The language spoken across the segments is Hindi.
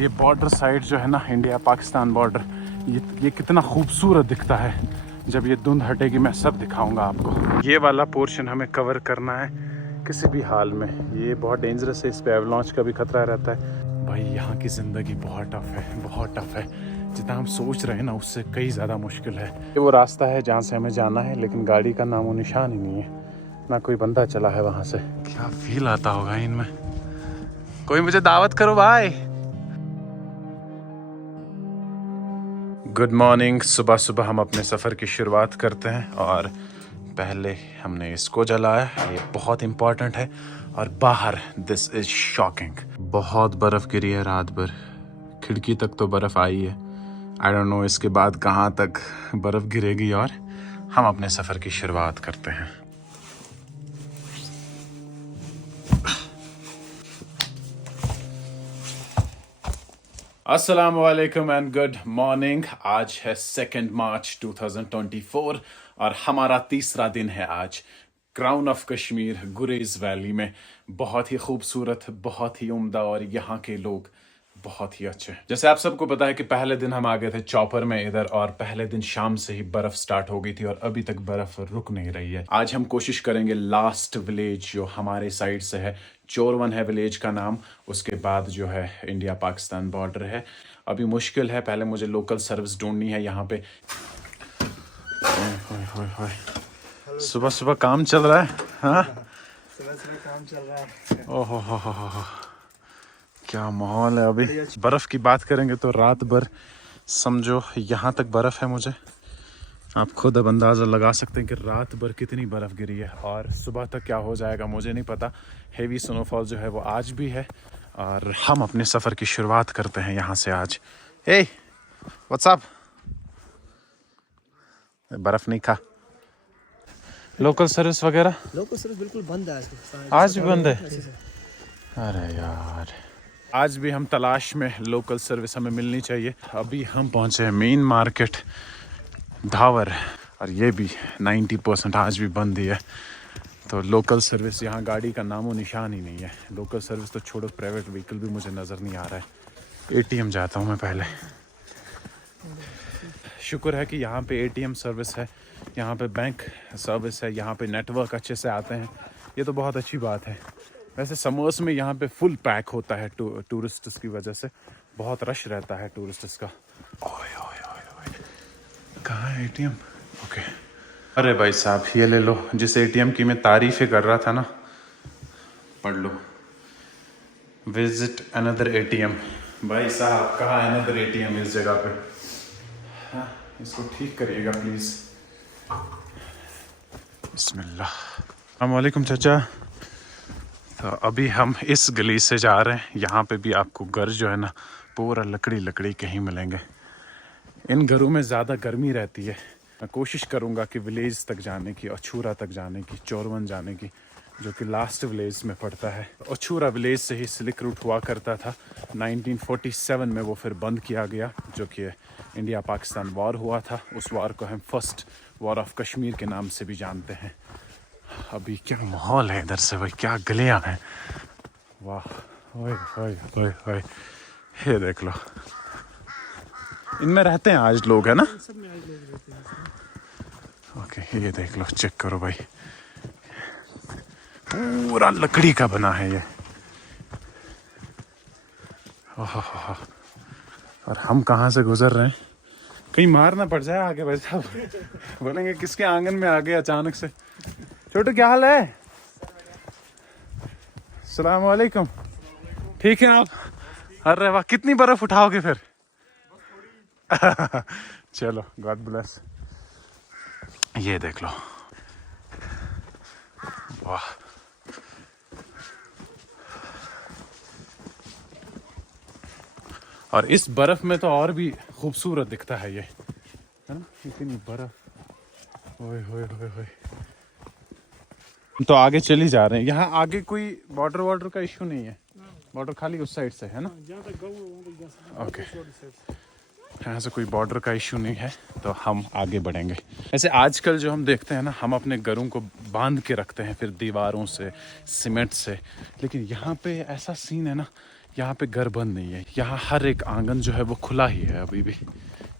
ये बॉर्डर साइड जो है ना, इंडिया पाकिस्तान बॉर्डर, ये कितना खूबसूरत दिखता है। जब ये धुंध हटेगी मैं सब दिखाऊंगा आपको। ये वाला पोर्शन हमें कवर करना है किसी भी हाल में। ये बहुत डेंजरस है, इस पे एवलांच का भी खतरा रहता है। भाई यहाँ की ज़िंदगी बहुत टफ है, बहुत टफ है। जितना हम सोच रहे हैं ना, उससे कई ज़्यादा मुश्किल है। ये वो रास्ता है जहाँ से हमें जाना है, लेकिन गाड़ी का नामो निशान ही नहीं है, ना कोई बंदा चला है वहाँ से। क्या फील आता होगा इनमें। कोई मुझे दावत करो भाई। Good morning. सुबह सुबह हम अपने सफ़र की शुरुआत करते हैं और पहले हमने इसको जलाया, ये बहुत इम्पॉर्टेंट है। और बाहर दिस इज़ शॉकिंग, बहुत बर्फ़ गिरी है रात भर, खिड़की तक तो बर्फ़ आई है। आई डोंट नो इसके बाद कहाँ तक बर्फ़ गिरेगी। और हम अपने सफ़र की शुरुआत करते हैं। अस्सलामु अलैकुम एंड गुड मॉर्निंग। आज है 2 मार्च 2024 और हमारा तीसरा दिन है आज crown of Kashmir Gurez valley में। बहुत ही खूबसूरत, बहुत ही उम्दा, और यहाँ के लोग बहुत ही अच्छे। जैसे आप सबको पता है कि पहले दिन हम आ गए थे चॉपर में इधर, और पहले दिन शाम से ही बर्फ स्टार्ट हो गई थी और अभी तक बर्फ रुक नहीं रही है। आज हम कोशिश करेंगे लास्ट विलेज जो हमारे साइड से है, चोरवन है विलेज का नाम, उसके बाद जो है इंडिया पाकिस्तान बॉर्डर है। अभी मुश्किल है, पहले मुझे लोकल सर्विस ढूंढनी है यहाँ पे। सुबह सुबह काम चल रहा है। हाँ, सुबह सुबह काम चल रहा है। ओहो हो, क्या माहौल है। अभी बर्फ़ की बात करेंगे तो रात भर समझो यहाँ तक बर्फ़ है। मुझे आप खुद अब अंदाज़ा लगा सकते हैं कि रात भर कितनी बर्फ़ गिरी है, और सुबह तक क्या हो जाएगा मुझे नहीं पता। हेवी स्नोफॉल जो है वो आज भी है, और हम अपने सफ़र की शुरुआत करते हैं यहाँ से आज। हे व्हाट्स अप, बर्फ़ नहीं खा। लोकल सर्विस वगैरह लोकल सर्विस बिल्कुल बंद है आज भी बंद है। अरे यार, आज भी हम तलाश में लोकल सर्विस हमें मिलनी चाहिए। अभी हम पहुंचे हैं मेन मार्केट धावर, और ये भी 90% आज भी बंद ही है। तो लोकल सर्विस यहाँ गाड़ी का नामो निशान ही नहीं है। लोकल सर्विस तो छोड़ो, प्राइवेट व्हीकल भी मुझे नज़र नहीं आ रहा है। एटीएम जाता हूँ मैं पहले। शुक्र है कि यहाँ पे एटीएम सर्विस है, यहाँ पे बैंक सर्विस है, यहाँ पे नेटवर्क अच्छे से आते हैं। ये तो बहुत अच्छी बात है। वैसे समर्स में यहाँ पे फुल पैक होता है टूरिस्ट्स की वजह से, बहुत रश रहता है टूरिस्ट्स का। ओए ओए ओए ओए, कहाँ है एटीएम? ओके। अरे भाई साहब, ये ले लो। जिस एटीएम की मैं तारीफ़ें कर रहा था ना, पढ़ लो। Visit another ATM. भाई साहब, कहाँ अनदर एटीएम इस जगह पे? हाँ, इसको ठीक करिएगा प्लीज़। बिस्मिल्लाह। अस्सलाम वालेकुम चाचा। तो अभी हम इस गली से जा रहे हैं। यहाँ पे भी आपको घर जो है ना, पूरा लकड़ी लकड़ी के ही मिलेंगे। इन घरों में ज़्यादा गर्मी रहती है। मैं कोशिश करूँगा कि विलेज तक जाने की, अछूरा तक जाने की, चोरवन जाने की, जो कि लास्ट विलेज में पड़ता है। अछूरा विलेज से ही सिल्क रूट हुआ करता था। 1947 में वो फिर बंद किया गया, जो कि इंडिया पाकिस्तान वॉर हुआ था। उस वॉर को हम फर्स्ट वॉर ऑफ कश्मीर के नाम से भी जानते हैं। अभी क्या माहौल है इधर से भाई, क्या गलियां हैं। वाह, ओए ओए ओए ओए, ये देख लो। इनमें रहते हैं आज लोग, है ना? सब में आज लोग रहते हैं। ओके, ये देख लो, चेक करो भाई, पूरा लकड़ी का बना है ये। ओह, और हम कहाँ से गुजर रहे हैं, कहीं मार ना पड़ जाए आगे भाई साहब। बोलेंगे किसके आंगन में आ गए अचानक से। छोटू क्या हाल है? अस्सलाम वालेकुम। ठीक है आप? अरे वाह, कितनी बर्फ उठाओगे फिर? चलो, गॉड ब्लेस। ये देख लो, वाह। और इस बर्फ में तो और भी खूबसूरत दिखता है ये, है ना? इतनी बर्फ, ओए होए होए होए। तो आगे चली जा रहे हैं। यहाँ आगे कोई बॉर्डर का इशू नहीं है, बॉर्डर खाली उस साइड से है ना? ओके, यहाँ से कोई बॉर्डर का इशू नहीं है, तो हम आगे बढ़ेंगे। ऐसे आजकल जो हम देखते हैं ना, हम अपने घरों को बांध के रखते हैं फिर दीवारों से, सीमेंट से, लेकिन यहाँ पे ऐसा सीन है ना, यहाँ पे घर बंद नहीं है, यहाँ हर एक आंगन जो है वो खुला ही है अभी भी।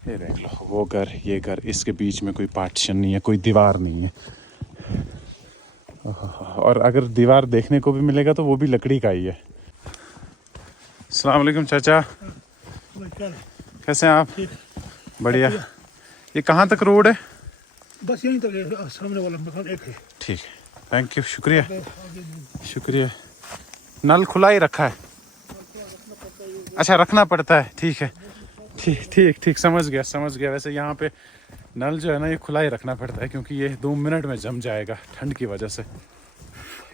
ये देख लो, वो घर, ये घर, इसके बीच में कोई पार्टीशन नहीं है, कोई दीवार नहीं है। और अगर दीवार देखने को भी मिलेगा तो वो भी लकड़ी का ही है। अस्सलाम वालेकुम चाचा, कैसे हैं आप? बढ़िया। ये कहाँ तक रोड है? बस यहीं तक है, सामने वाला मकान एक है। ठीक है, थैंक यू, शुक्रिया शुक्रिया। नल खुला ही रखा है? अच्छा, रखना पड़ता है, ठीक है, ठीक ठीक ठीक, समझ गया। वैसे यहाँ पे नल जो है ना ये खुला ही रखना पड़ता है क्योंकि ये 2 मिनट में जम जाएगा ठंड की वजह से।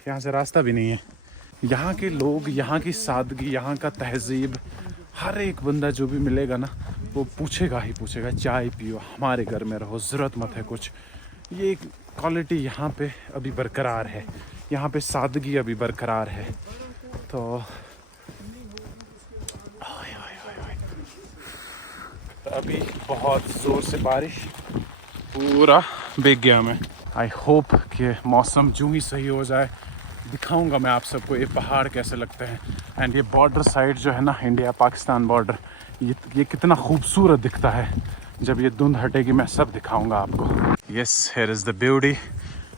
यहाँ से रास्ता भी नहीं है। यहाँ के लोग, यहाँ की सादगी, यहाँ का तहजीब, हर एक बंदा जो भी मिलेगा ना वो पूछेगा ही पूछेगा, चाय पियो, हमारे घर में रहो, ज़रूरत मत है कुछ। ये क्वालिटी यहाँ पे अभी बरकरार है, यहाँ पे सादगी अभी बरकरार है। तो अभी बहुत ज़ोर से बारिश, पूरा भीग गया मैं। आई होप कि मौसम जो ही सही हो जाए, दिखाऊंगा मैं आप सबको ये पहाड़ कैसे लगते हैं। एंड ये बॉर्डर साइड जो है ना, इंडिया पाकिस्तान बॉर्डर, ये कितना खूबसूरत दिखता है। जब ये धुंध हटेगी मैं सब दिखाऊंगा आपको। Yes, here is the beauty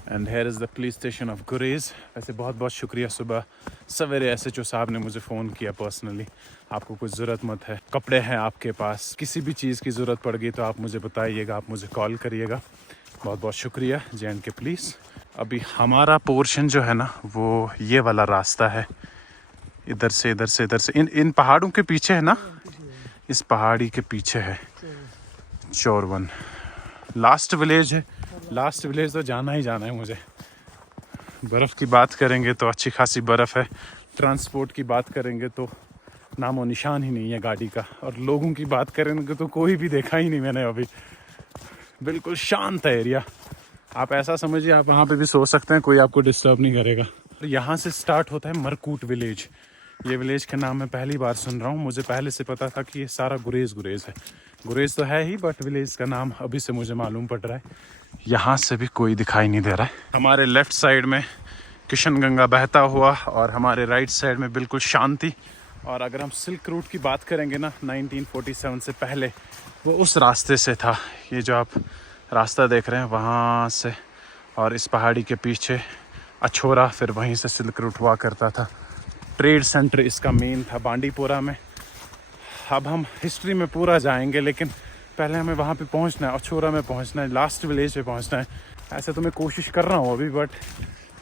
and here is the police station of गुरेज। वैसे बहुत बहुत शुक्रिया, सुबह सवेरे SHO साहब ने मुझे फ़ोन किया पर्सनली। आपको कुछ ज़रूरत मत है, कपड़े हैं आपके पास, किसी भी चीज़ की ज़रूरत पड़ गई तो आप मुझे बताइएगा, आप मुझे कॉल करिएगा। बहुत बहुत शुक्रिया JNK पुलिस। अभी हमारा पोर्शन जो है ना वो ये वाला रास्ता है, इधर से इन पहाड़ों के पीछे है ना, इस पहाड़ी के पीछे है चोरवन, लास्ट विलेज है। लास्ट विलेज तो जाना ही जाना है मुझे। बर्फ़ की बात करेंगे तो अच्छी खासी बर्फ़ है, ट्रांसपोर्ट की बात करेंगे तो नामो निशान ही नहीं है गाड़ी का, और लोगों की बात करेंगे तो कोई भी देखा ही नहीं मैंने अभी। बिल्कुल शांत है एरिया। आप ऐसा समझिए, आप वहाँ पे भी सो सकते हैं, कोई आपको डिस्टर्ब नहीं करेगा। यहाँ से स्टार्ट होता है मरकूट विलेज। ये विलेज का नाम मैं पहली बार सुन रहा हूँ, मुझे पहले से पता था कि ये सारा गुरेज है। गुरेज तो है ही, बट विलेज का नाम अभी से मुझे मालूम पड़ रहा है। यहाँ से भी कोई दिखाई नहीं दे रहा है। हमारे लेफ्ट साइड में किशनगंगा बहता हुआ और हमारे राइट साइड में बिल्कुल शांति। और अगर हम सिल्क रूट की बात करेंगे ना, 1947 से पहले वो उस रास्ते से था। ये जो आप रास्ता देख रहे हैं वहाँ से, और इस पहाड़ी के पीछे अछोरा, फिर वहीं से सिल्क रूट हुआ करता था। ट्रेड सेंटर इसका मेन था बांडीपोरा में। अब हम हिस्ट्री में पूरा जाएंगे, लेकिन पहले हमें वहाँ पे पहुँचना है, अछोरा में पहुँचना है, लास्ट विलेज पे पहुँचना है। ऐसे तो मैं कोशिश कर रहा हूँ अभी, बट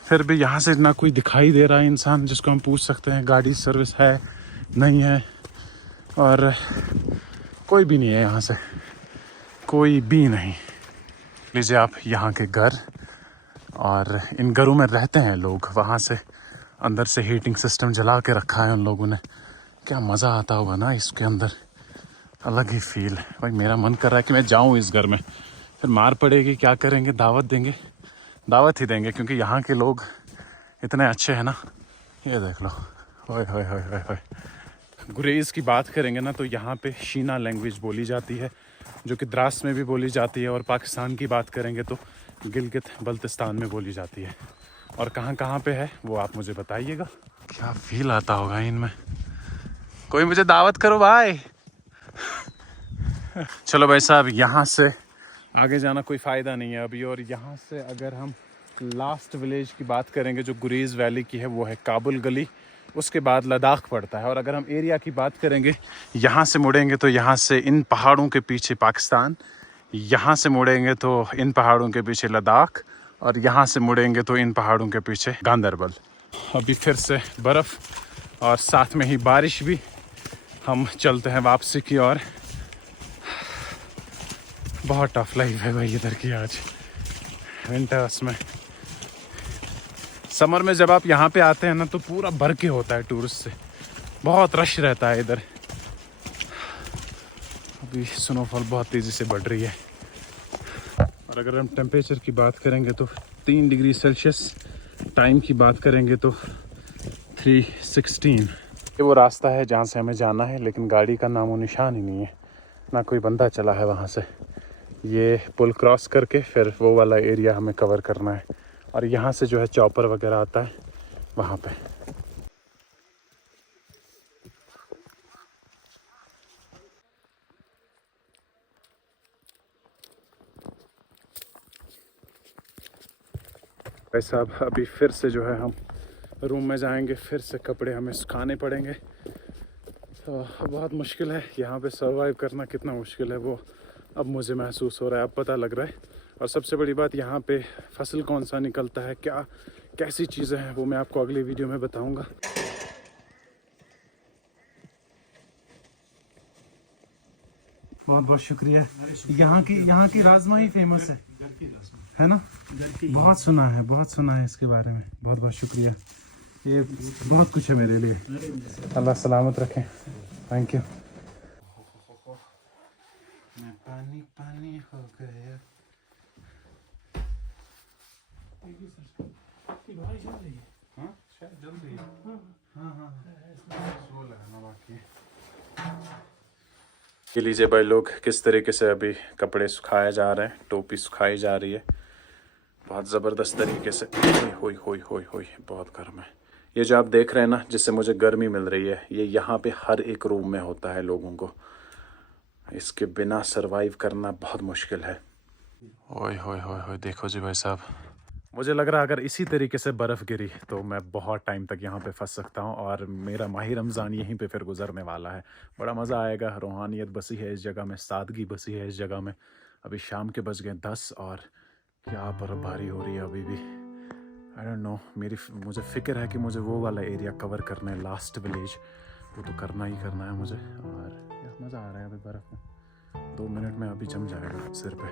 फिर भी यहाँ से ना कोई दिखाई दे रहा है इंसान जिसको हम पूछ सकते हैं गाड़ी सर्विस है नहीं है, और कोई भी नहीं है यहाँ से, कोई भी नहीं। लीजिए आप यहाँ के घर, और इन घरों में रहते हैं लोग। वहाँ से अंदर से हीटिंग सिस्टम जला के रखा है उन लोगों ने। क्या मज़ा आता होगा ना इसके अंदर, अलग ही फील। भाई मेरा मन कर रहा है कि मैं जाऊँ इस घर में, फिर मार पड़ेगी, क्या करेंगे, दावत देंगे, दावत ही देंगे, क्योंकि यहाँ के लोग इतने अच्छे हैं ना। ये देख लो, ओए होए होए होए होए। गुरेज की बात करेंगे ना तो यहाँ पे शीना लैंग्वेज बोली जाती है, जो कि द्रास में भी बोली जाती है, और पाकिस्तान की बात करेंगे तो गिलगित बल्तिस्तान में बोली जाती है। और कहाँ कहाँ पे है वो आप मुझे बताइएगा। क्या फील आता होगा इनमें। कोई मुझे दावत करो भाई। चलो भाई साहब, यहाँ से आगे जाना कोई फ़ायदा नहीं है अभी। और यहाँ से अगर हम लास्ट विलेज की बात करेंगे जो गुरेज वैली की है, वो है काबुल गली। उसके बाद लद्दाख पड़ता है। और अगर हम एरिया की बात करेंगे, यहाँ से मुड़ेंगे तो यहाँ से इन पहाड़ों के पीछे पाकिस्तान, यहाँ से मुड़ेंगे तो इन पहाड़ों के पीछे लद्दाख, और यहाँ से मुड़ेंगे तो इन पहाड़ों के पीछे गांदरबल। अभी फिर से बर्फ़ और साथ में ही बारिश भी। हम चलते हैं वापसी की ओर। बहुत टफ लाइफ है भाई इधर की आज विंटर्स में। समर में जब आप यहाँ पे आते हैं ना तो पूरा भर के होता है टूरिस्ट से, बहुत रश रहता है इधर। अभी स्नोफॉल बहुत तेज़ी से बढ़ रही है। और अगर हम टेम्परेचर की बात करेंगे तो 3 डिग्री सेल्सियस, टाइम की बात करेंगे तो 3:16। ये वो रास्ता है जहाँ से हमें जाना है, लेकिन गाड़ी का नामो निशान ही नहीं है, ना कोई बंदा चला है वहाँ से। ये पुल क्रॉस करके फिर वो वाला एरिया हमें कवर करना है, और यहाँ से जो है चॉपर वगैरह आता है वहाँ पे। भाई साहब अभी फिर से जो है हम रूम में जाएंगे, फिर से कपड़े हमें सुखाने पड़ेंगे। तो बहुत मुश्किल है यहाँ पे सर्वाइव करना, कितना मुश्किल है वो अब मुझे महसूस हो रहा है, अब पता लग रहा है। और सबसे बड़ी बात यहाँ पे फसल कौन सा निकलता है, क्या कैसी चीज़ें हैं, वो मैं आपको अगली वीडियो में बताऊँगा। बहुत बहुत शुक्रिया। यहाँ की राजमा ही फेमस है ना? बहुत सुना है इसके बारे में। बहुत बहुत शुक्रिया, ये बहुत कुछ है मेरे लिए। अल्लाह सलामत रखें। Thank you. मैं पानी पानी हो गया। हाँ शायद जल्दी। हाँ सो लगाना बाकी है। ये लीजिए भाई लोग, किस तरीके से अभी कपड़े सुखाए जा रहे हैं, टोपी सुखाई जा रही है बहुत ज़बरदस्त तरीके से। होई होई होई होई बहुत गर्म है। ये जो आप देख रहे हैं ना, जिससे मुझे गर्मी मिल रही है, ये यहाँ पे हर एक रूम में होता है लोगों को। इसके बिना सरवाइव करना बहुत मुश्किल है। ओए होए होए होए, देखो जी भाई साहब, मुझे लग रहा है अगर इसी तरीके से बर्फ़ गिरी तो मैं बहुत टाइम तक यहाँ पे फंस सकता हूँ और मेरा माही रमज़ान यहीं पे फिर गुजरने वाला है। बड़ा मज़ा आएगा, रूहानियत बसी है इस जगह में, सादगी बसी है इस जगह में। अभी शाम के बज गए 10 और क्या बर्फ़बारी हो रही है अभी भी। आई डोंट नो, मुझे फ़िक्र है कि मुझे वो वाला एरिया कवर करना है, लास्ट विलेज, वो तो करना ही करना है मुझे। और मज़ा आ रहा है अभी बर्फ़ में। 2 मिनट में अभी जम जाएगा सिर पे।